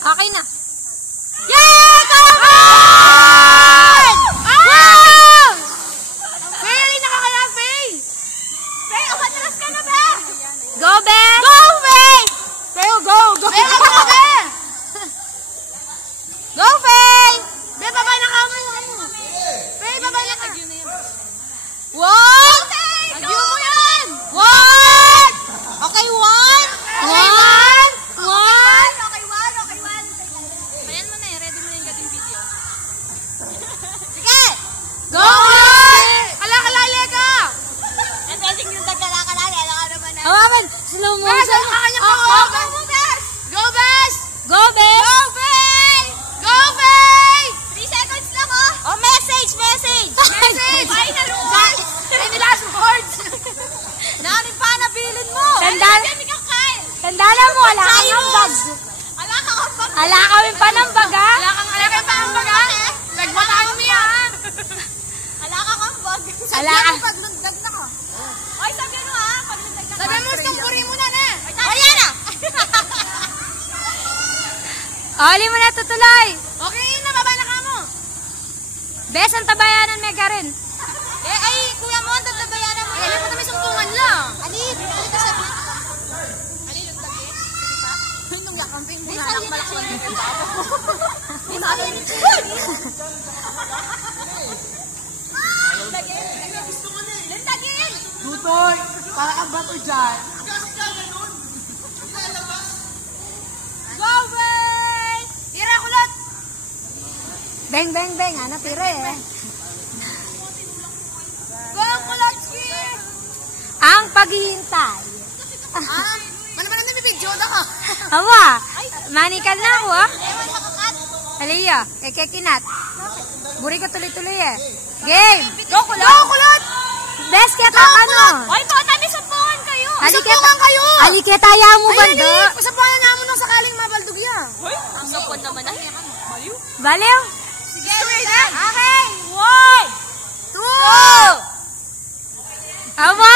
Okay na. Yay! Kalaban! Wow! Faye, alin nakakaya, Faye? Faye, umatras ka na ba? Go, Be! Go, Faye! Faye, go! Faye, go, Be! Go, Faye! Be, baba na ka mo. Faye, baba na ka. One! Agyo mo yan! One! Okay, one! One! One! Okay, one. Ayan mo na eh. Ready mo na yung gating video. Sige! Go! Kala-kalali ka! Pwedeng yung nagkala-kalali. Alam ka naman na. Hawakan! Slow motion. Bes, ang kakanya ko. Go, Bes! Go, Bes! Go, Bes! Go, Faye! Go, Faye! 3 seconds lang, oh! Oh, message! Message! Final words! Any last words? Namin pa nabilin mo! Tandaan mo, wala kang ambag. Ala ka kapag... Wala kami pa ng baga. Wala kang pang baga? Nagbataan mo yan! Ala ka kapag... Wala ka. Paglundag na ko. Oy, sabi ano ha? Paglundag na ko. Sabi mo, tumpuri mo na na! O, yan na! Oli mo na tutuloy. Okay, nababa na ka mo. Bes, ang tabayanan may karin. Ay, kuya mo, tatabayanan mo. Alam mo na may sumpungan lang. Ali ka sabi. Ali, lundag eh. Nung yakamping mo na lang malakman mo yung babo. Di sabi ni Lundagin! Tutoy, para kang bato dyan. Go, Bay! Tira, kulot! Beng, beng, beng. Ano, tira eh. Go, kulotski! Ang paghihintay. Manaman na may video na ka. Awa, manikal na ako ah. Ewan sa kakat. Haliya, kay Kinat. Buri ko tuloy-tuloy eh. Game! Go, kulot! Bes, kaya ano? Oy, baka ni sapuan kayo. Sapuan kayo! Aliketaya mo banda. Pasapuan na naman nung sakaling mabaldog yan. Hoy, ang sapuan naman na. Baliw. Baliw? Sige, okay. 1, 2. Awa!